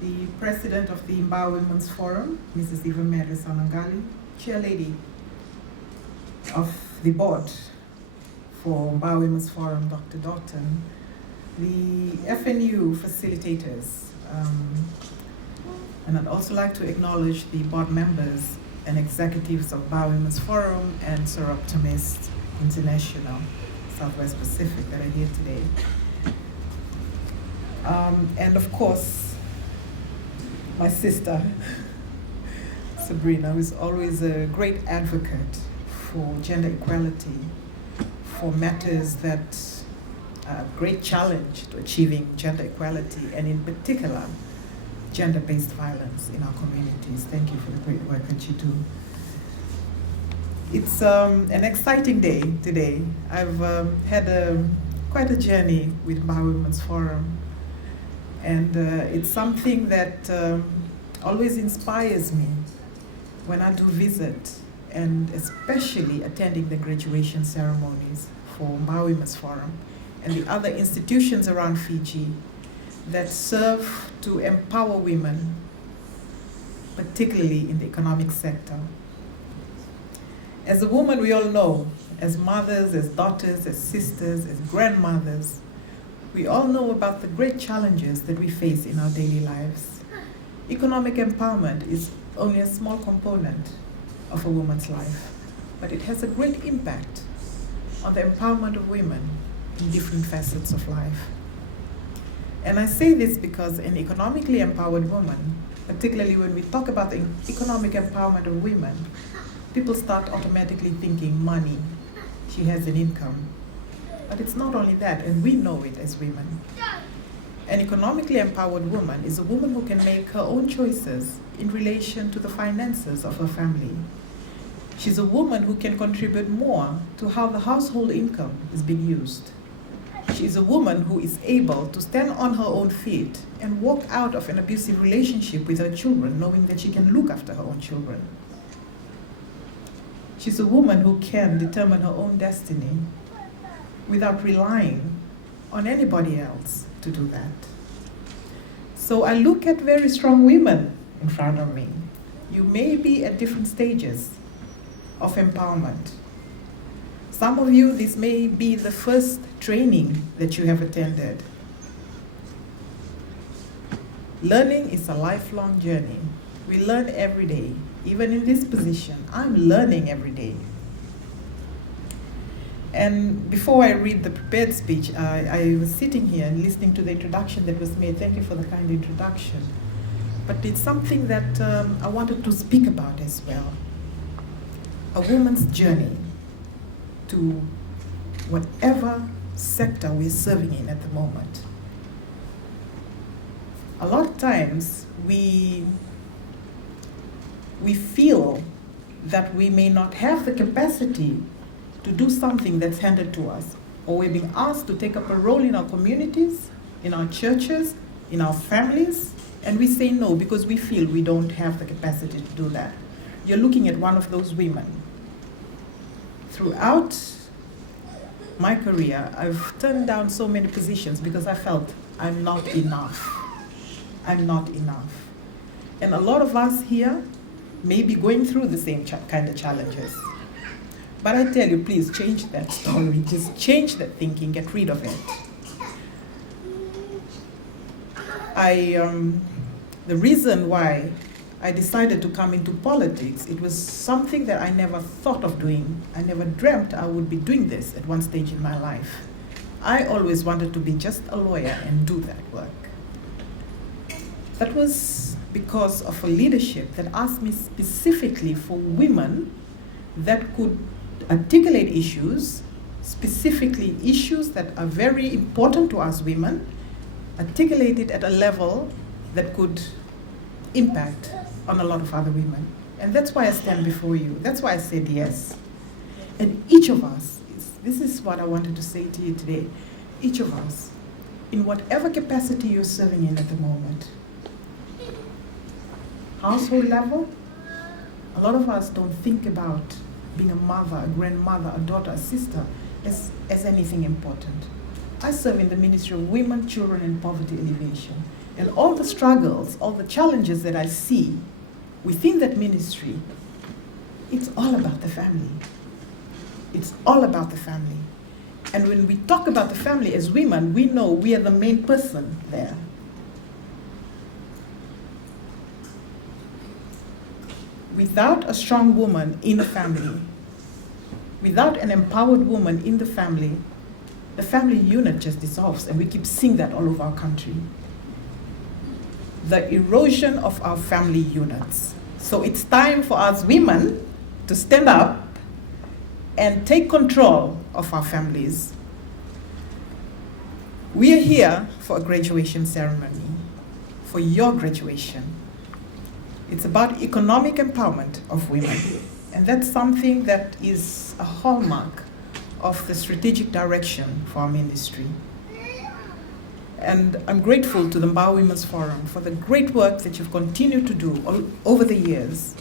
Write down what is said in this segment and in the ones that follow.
the president of the Mba Women's Forum, Mrs. Eva Mereseini, chair lady of the board for Mba Women's Forum, Dr. Doughton, the FNU facilitators, and I'd also like to acknowledge the board members and executives of Mba Women's Forum and Sir Optimist International, Southwest Pacific, that are here today. And of course, my sister, Sabrina, who is always a great advocate for gender equality, for matters that are a great challenge to achieving gender equality, and in particular, gender-based violence in our communities. Thank you for the great work that you do. It's an exciting day today. I've had quite a journey with Mba Women's Forum, and it's something that always inspires me when I do visit, and especially attending the graduation ceremonies for Mba Women's Forum and the other institutions around Fiji that serve to empower women, particularly in the economic sector. As a woman, we all know, as mothers, as daughters, as sisters, as grandmothers, we all know about the great challenges that we face in our daily lives. Economic empowerment is only a small component of a woman's life, but it has a great impact on the empowerment of women in different facets of life. And I say this because an economically empowered woman, particularly when we talk about the economic empowerment of women, people start automatically thinking money. She has an income. But it's not only that, and we know it as women. An economically empowered woman is a woman who can make her own choices in relation to the finances of her family. She's a woman who can contribute more to how the household income is being used. She is a woman who is able to stand on her own feet and walk out of an abusive relationship with her children, knowing that she can look after her own children. She's a woman who can determine her own destiny without relying on anybody else to do that. So I look at very strong women in front of me. You may be at different stages of empowerment. Some of you, this may be the first training that you have attended. Learning is a lifelong journey. We learn every day. Even in this position, I'm learning every day. And before I read the prepared speech, I was sitting here and listening to the introduction that was made. Thank you for the kind introduction. But it's something that I wanted to speak about as well. A woman's journey to whatever sector we're serving in at the moment. A lot of times we feel that we may not have the capacity to do something that's handed to us, or we're being asked to take up a role in our communities, in our churches, in our families, and we say no because we feel we don't have the capacity to do that. You're looking at one of those women. Throughout my career, I've turned down so many positions because I felt I'm not enough. I'm not enough. And a lot of us here may be going through the same kind of challenges. But I tell you, please change that story. Just change that thinking, get rid of it. The reason why I decided to come into politics, it was something that I never thought of doing. I never dreamt I would be doing this at one stage in my life. I always wanted to be just a lawyer and do that work. That was because of a leadership that asked me specifically for women that could articulate issues, specifically issues that are very important to us women, articulate it at a level that could impact on a lot of other women. And that's why I stand before you. That's why I said yes. And each of us, this is what I wanted to say to you today, each of us, in whatever capacity you're serving in at the moment, household level, a lot of us don't think about being a mother, a grandmother, a daughter, a sister as anything important. I serve in the Ministry of Women, Children, and Poverty Alleviation. And all the struggles, all the challenges that I see within that ministry, it's all about the family. It's all about the family. And when we talk about the family as women, we know we are the main person there. Without a strong woman in a family, without an empowered woman in the family unit just dissolves, and we keep seeing that all over our country. The erosion of our family units. So it's time for us women to stand up and take control of our families. We are here for a graduation ceremony, for your graduation. It's about economic empowerment of women. And that's something that is a hallmark of the strategic direction for our ministry. And I'm grateful to the Mbao Women's Forum for the great work that you've continued to do all over the years,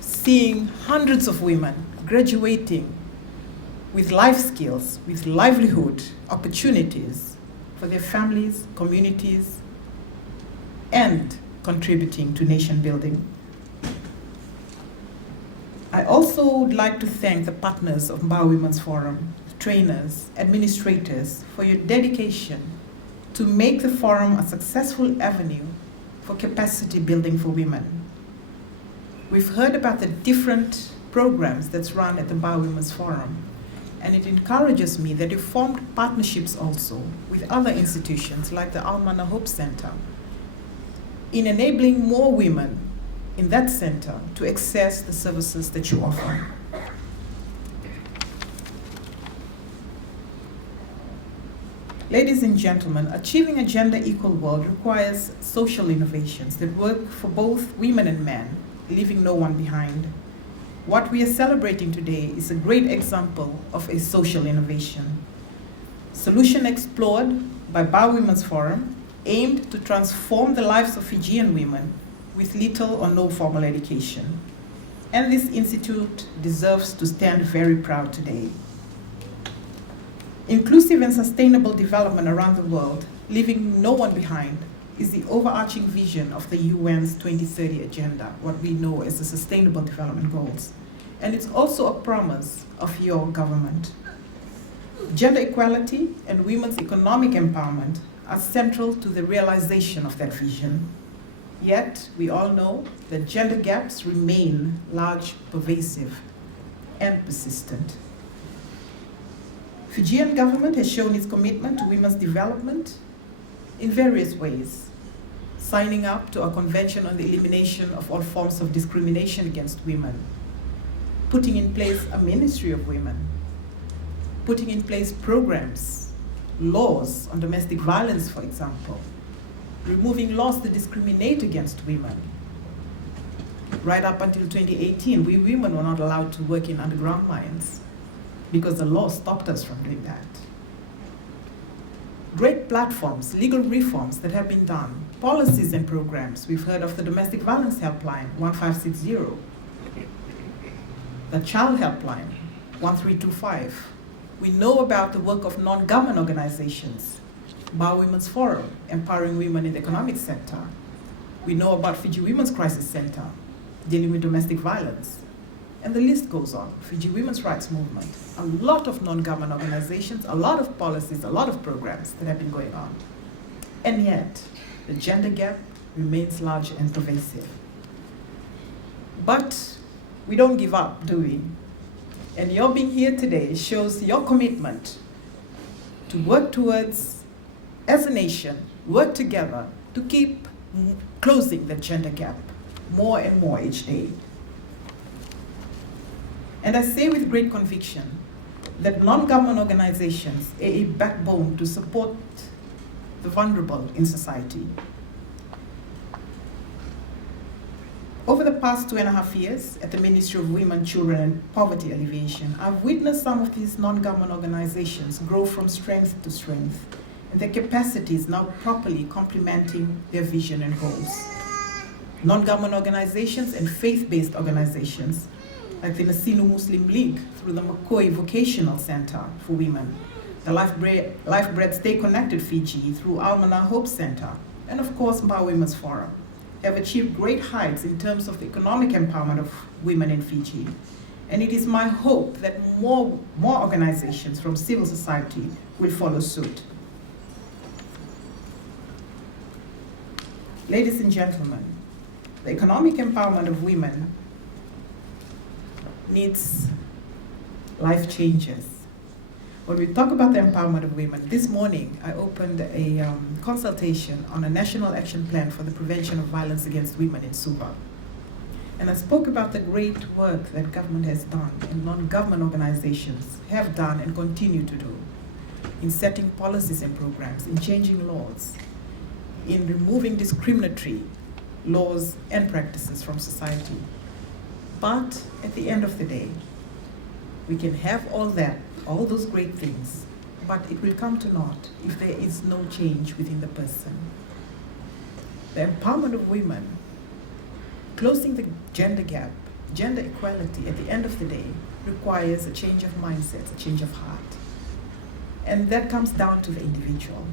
seeing hundreds of women graduating with life skills, with livelihood opportunities for their families, communities, and contributing to nation building. I also would like to thank the partners of Mbao Women's Forum, trainers, administrators, for your dedication to make the forum a successful avenue for capacity building for women. We've heard about the different programs that's run at the Mbao Women's Forum, and it encourages me that you formed partnerships also with other institutions like the Almana Hope Center in enabling more women in that center to access the services that you offer. Ladies and gentlemen, achieving a gender equal world requires social innovations that work for both women and men, leaving no one behind. What we are celebrating today is a great example of a social innovation. Solution explored by Mbao Women's Forum aimed to transform the lives of Fijian women with little or no formal education. And this institute deserves to stand very proud today. Inclusive and sustainable development around the world, leaving no one behind, is the overarching vision of the UN's 2030 agenda, what we know as the Sustainable Development Goals. And it's also a promise of your government. Gender equality and women's economic empowerment are central to the realization of that vision. Yet, we all know that gender gaps remain large, pervasive, and persistent. Fijian government has shown its commitment to women's development in various ways, signing up to a convention on the elimination of all forms of discrimination against women, putting in place a ministry of women, putting in place programs, laws on domestic violence, for example, removing laws that discriminate against women. Right up until 2018, we women were not allowed to work in underground mines because the law stopped us from doing that. Great platforms, legal reforms that have been done, policies and programs. We've heard of the Domestic Violence Helpline, 1560, the Child Helpline, 1325. We know about the work of non-government organizations, Mbao Women's Forum, empowering women in the economic sector. We know about Fiji Women's Crisis Center, dealing with domestic violence. And the list goes on. Fiji Women's Rights Movement, a lot of non-government organizations, a lot of policies, a lot of programs that have been going on. And yet, the gender gap remains large and pervasive. But we don't give up, do we? And your being here today shows your commitment to work towards, as a nation, work together to keep closing the gender gap more and more each day. And I say with great conviction that non-government organizations are a backbone to support the vulnerable in society. Over the past 2.5 years at the Ministry of Women, Children and Poverty Alleviation, I've witnessed some of these non-government organizations grow from strength to strength, and their capacity is now properly complementing their vision and goals. Non-government organizations and faith-based organizations like the Nasinu Muslim League through the Makoi Vocational Center for Women, the Life Bread Stay Connected Fiji through Almana Hope Center, and of course Mba Women's Forum have achieved great heights in terms of the economic empowerment of women in Fiji. And it is my hope that more organizations from civil society will follow suit. Ladies and gentlemen, the economic empowerment of women needs life changes. When we talk about the empowerment of women, this morning I opened a consultation on a national action plan for the prevention of violence against women in Suva. And I spoke about the great work that government has done and non-government organizations have done and continue to do in setting policies and programs, in changing laws, in removing discriminatory laws and practices from society. But at the end of the day, we can have all that, all those great things, but it will come to naught if there is no change within the person. The empowerment of women, closing the gender gap, gender equality at the end of the day requires a change of mindset, a change of heart. And that comes down to the individual.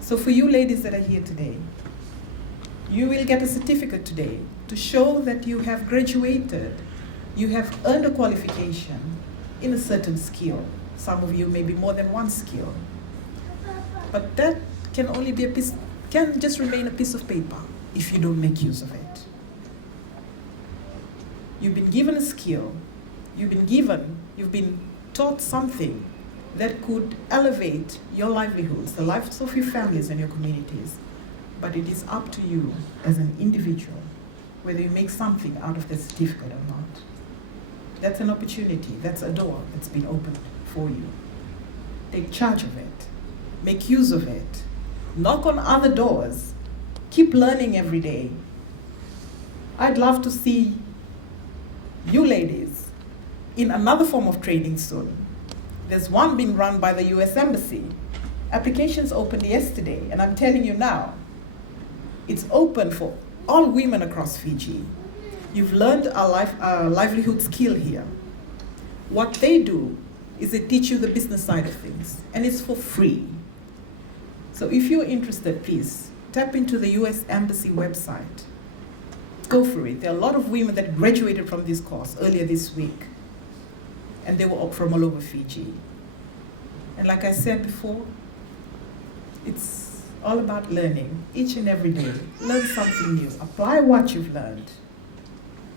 So for you ladies that are here today, you will get a certificate today to show that you have graduated, you have earned a qualification in a certain skill. Some of you may be more than one skill. But that can only be can just remain a piece of paper if you don't make use of it. You've been given a skill, you've been taught something that could elevate your livelihoods, the lives of your families and your communities. But it is up to you as an individual whether you make something out of the certificate or not. That's an opportunity, that's a door that's been opened for you. Take charge of it, make use of it, knock on other doors, keep learning every day. I'd love to see you ladies in another form of training soon. There's one being run by the US Embassy. Applications opened yesterday, and I'm telling you now, it's open for all women across Fiji. You've learned a livelihood skill here. What they do is they teach you the business side of things, and it's for free. So if you're interested, please tap into the US Embassy website. Go for it. There are a lot of women that graduated from this course earlier this week, and they were from all over Fiji. And like I said before, it's all about learning each and every day. Learn something new. Apply what you've learned.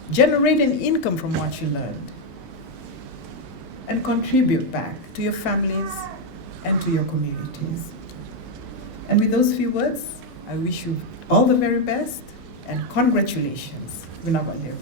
Generate an income from what you learned. And contribute back to your families and to your communities. And with those few words, I wish you all the very best and congratulations. Vuniwaqa.